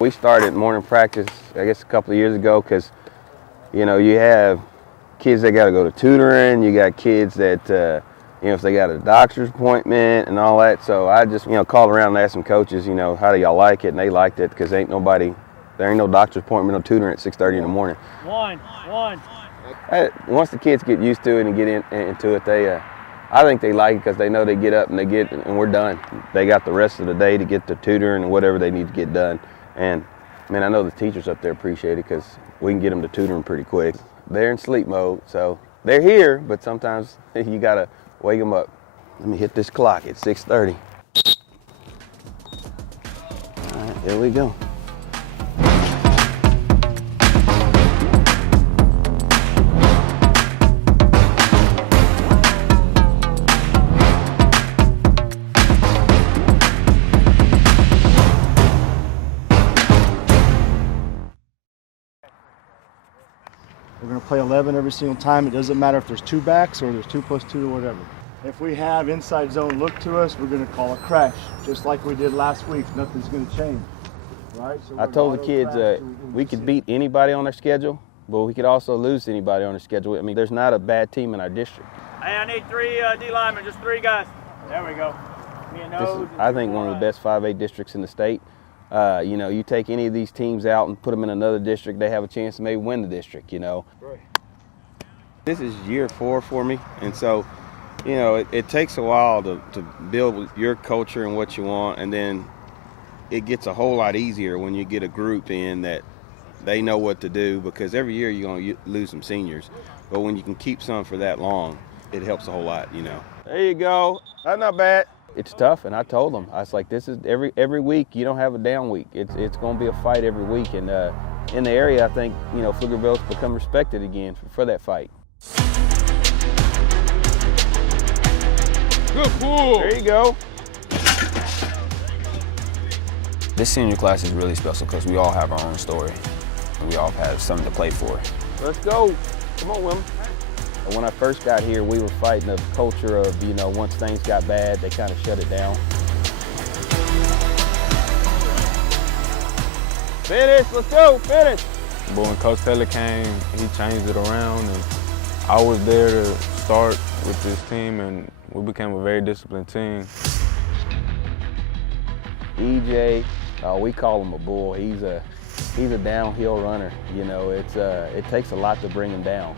We started morning practice, I guess, a couple of years ago because, you know, you have kids that got to go to tutoring, you got kids that, you know, if they got a doctor's appointment and all that. So I just, you know, called around and asked some coaches, you know, how do y'all like it? And they liked it because there ain't no doctor's appointment, no tutoring at 6:30 in the morning. One. Once the kids get used to it and get into it, I think they like it because they know they get up and we're done. They got the rest of the day to get the tutoring and whatever they need to get done. And, man, I know the teachers up there appreciate it because we can get them to tutoring pretty quick. They're in sleep mode, so they're here, but sometimes you got to wake them up. Let me hit this clock at 6:30. All right, here we go. We're going to play 11 every single time. It doesn't matter if there's 2 backs or there's 2 plus 2 or whatever. If we have inside zone look to us, we're going to call a crash, just like we did last week. Nothing's going to change, right? So I told the kids we could beat anybody on their schedule, but we could also lose anybody on their schedule. I mean, there's not a bad team in our district. Hey, I need 3 D linemen, just 3 guys. There we go. Me and This is, Nose. I think, one of the best 5A districts in the state. You know, you take any of these teams out and put them in another district, they have a chance to maybe win the district, you know. Right. This is year 4 for me, and so, you know, it takes a while to build your culture and what you want, and then it gets a whole lot easier when you get a group in that they know what to do, because every year you're going to lose some seniors. But when you can keep some for that long, it helps a whole lot, you know. There you go. That's not bad. It's tough, and I told them, I was like, this is every week you don't have a down week. It's going to be a fight every week, and in the area, I think, you know, Pflugerville's become respected again for that fight. Good pull. There you go. This senior class is really special because we all have our own story, and we all have something to play for. Let's go. Come on, Willem. When I first got here, we were fighting a culture of, you know, once things got bad, they kind of shut it down. Finish, let's go, finish. But when Coach Taylor came, he changed it around, and I was there to start with this team, and we became a very disciplined team. EJ, we call him a bull. He's a downhill runner. You know, it takes a lot to bring him down.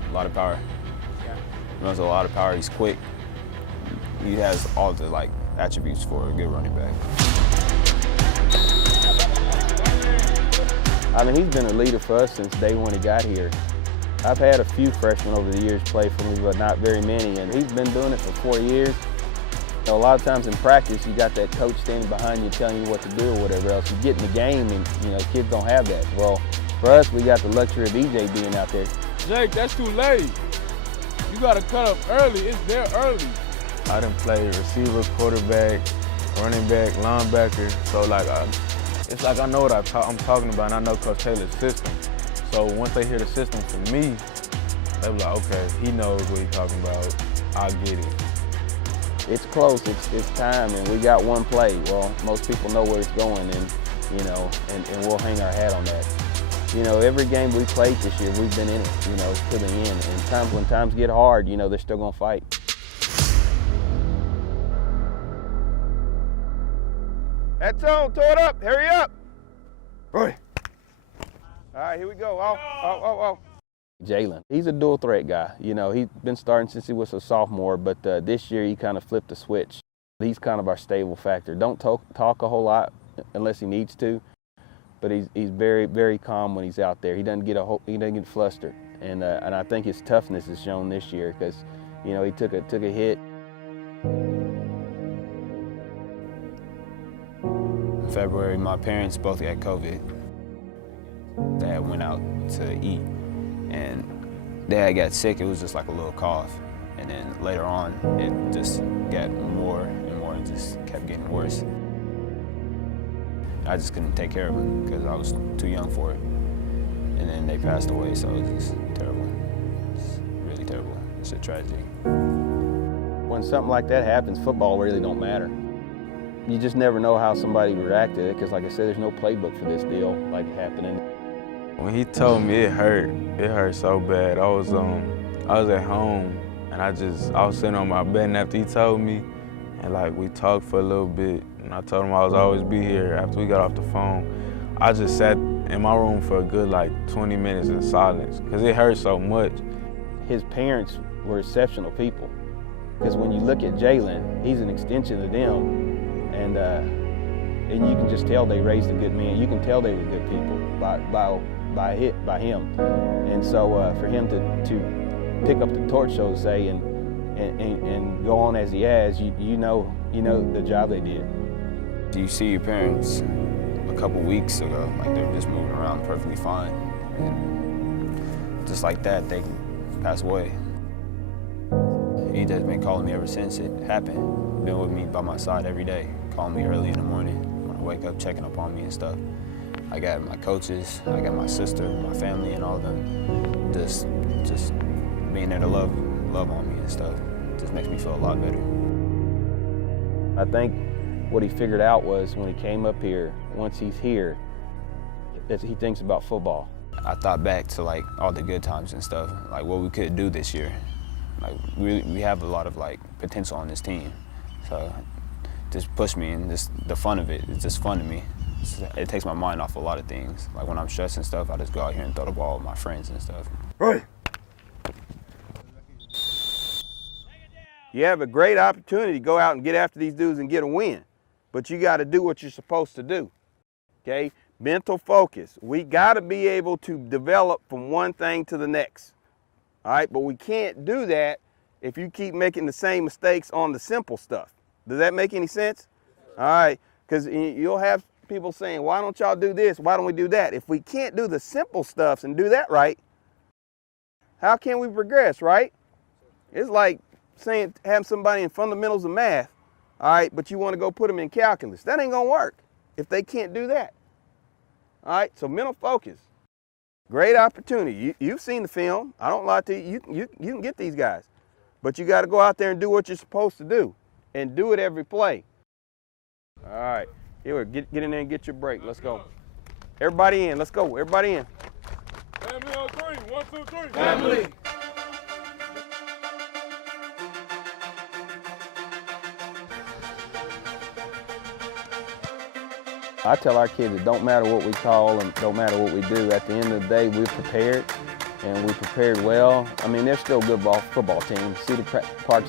A lot of power. He runs a lot of power. He's quick. He has all the attributes for a good running back. I mean, he's been a leader for us since day one he got here. I've had a few freshmen over the years play for me, but not very many, and he's been doing it for 4 years. You know, a lot of times in practice, you got that coach standing behind you telling you what to do or whatever else. You get in the game, and, you know, kids don't have that. Well, for us, we got the luxury of EJ being out there. Jake, that's too late. You got to cut up early. It's there early. I done played receiver, quarterback, running back, linebacker. So, it's like I know what I'm talking about, and I know Coach Taylor's system. So once they hear the system from me, they be like, okay, he knows what he's talking about. I get it. It's close, it's time, and we got one play. Well, most people know where it's going, and, you know, and we'll hang our hat on that. You know, every game we played this year, we've been in it, you know, to the end. And when times get hard, you know, they're still going to fight. That's on, throw it up, hurry up. All right, here we go. Oh. Jaylon, he's a dual threat guy. You know, he's been starting since he was a sophomore, but this year he kind of flipped the switch. He's kind of our stable factor. Don't talk a whole lot unless he needs to. But he's very, very calm when he's out there. He doesn't get flustered, and I think his toughness is shown this year because, you know, he took a hit. In February, my parents both got COVID. Dad went out to eat, and Dad got sick. It was just like a little cough, and then later on, it just got more and more, and just kept getting worse. I just couldn't take care of him because I was too young for it. And then they passed away, so it was terrible. It's really terrible. It's a tragedy. When something like that happens, football really don't matter. you just never know how somebody reacted, because like I said, there's no playbook for this deal like happening. When he told me, it hurt so bad. I was at home, and I was sitting on my bed, and after he told me, and like we talked for a little bit, and I told him I was always be here. After we got off the phone, I just sat in my room for a good like 20 minutes in silence, because it hurt so much. His parents were exceptional people, because when you look at Jaylon, he's an extension of them, and you can just tell they raised a good man. You can tell they were good people by him, and so for him to pick up the torch, so to say, and go on as he has, you know the job they did. You see your parents a couple weeks ago, like they're just moving around perfectly fine, and just like that, they pass away. He just been calling me ever since it happened. Been with me by my side every day, calling me early in the morning when I wake up, checking up on me and stuff. I got my coaches, I got my sister, my family, and all of them just being there to love on me and stuff. Just makes me feel a lot better. I think what he figured out was when he came up here, once he's here, that he thinks about football. I thought back to like all the good times and stuff, like what we could do this year. Like we have a lot of like potential on this team, so just push me, and just the fun of it. It's just fun to me. It takes my mind off a lot of things. Like when I'm stressed and stuff, I just go out here and throw the ball with my friends and stuff. Right. You have a great opportunity to go out and get after these dudes and get a win, but you got to do what you're supposed to do, okay? Mental focus. We got to be able to develop from one thing to the next, all right? But we can't do that if you keep making the same mistakes on the simple stuff. Does that make any sense? All right, because you'll have people saying, why don't y'all do this? Why don't we do that? If we can't do the simple stuff and do that right, how can we progress, right? It's like saying have somebody in fundamentals of math, all right, but you want to go put them in calculus. That ain't gonna work if they can't do that. All right, so mental focus, great opportunity. You've seen the film. I don't lie to you. You can get these guys, but you got to go out there and do what you're supposed to do, and do it every play. All right, here, get in there and get your break. Let's go. Everybody in. Let's go. Everybody in. Family on three. 1, 2, 3. Family. I tell our kids it don't matter what we call and don't matter what we do. At the end of the day, we're prepared, and we prepared well. I mean, they're still a good football team. Cedar Park's,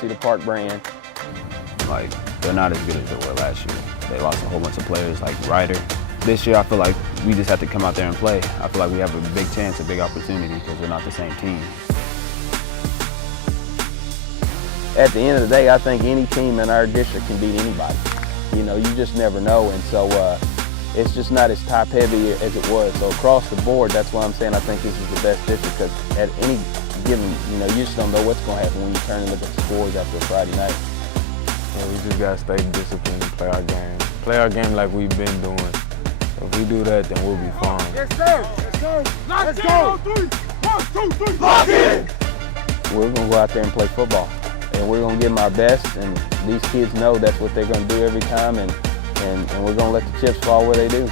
Cedar Park brand. Like, they're not as good as they were last year. They lost a whole bunch of players like Ryder. This year, I feel like we just have to come out there and play. I feel like we have a big chance, a big opportunity, because we're not the same team. At the end of the day, I think any team in our district can beat anybody. You just never know, and so it's just not as top-heavy as it was. So across the board, that's why I'm saying I think this is the best district, because at any given, you just don't know what's going to happen when you turn and look at the scores after a Friday night. Yeah, we just got to stay disciplined and play our game. Play our game like we've been doing. If we do that, then we'll be fine. Yes, sir. Yes, sir. Let's go. 1, 2, 3. Lock in. We're going to go out there and play football, and we're going to give them our best, and these kids know that's what they're going to do every time, and we're going to let the chips fall where they do.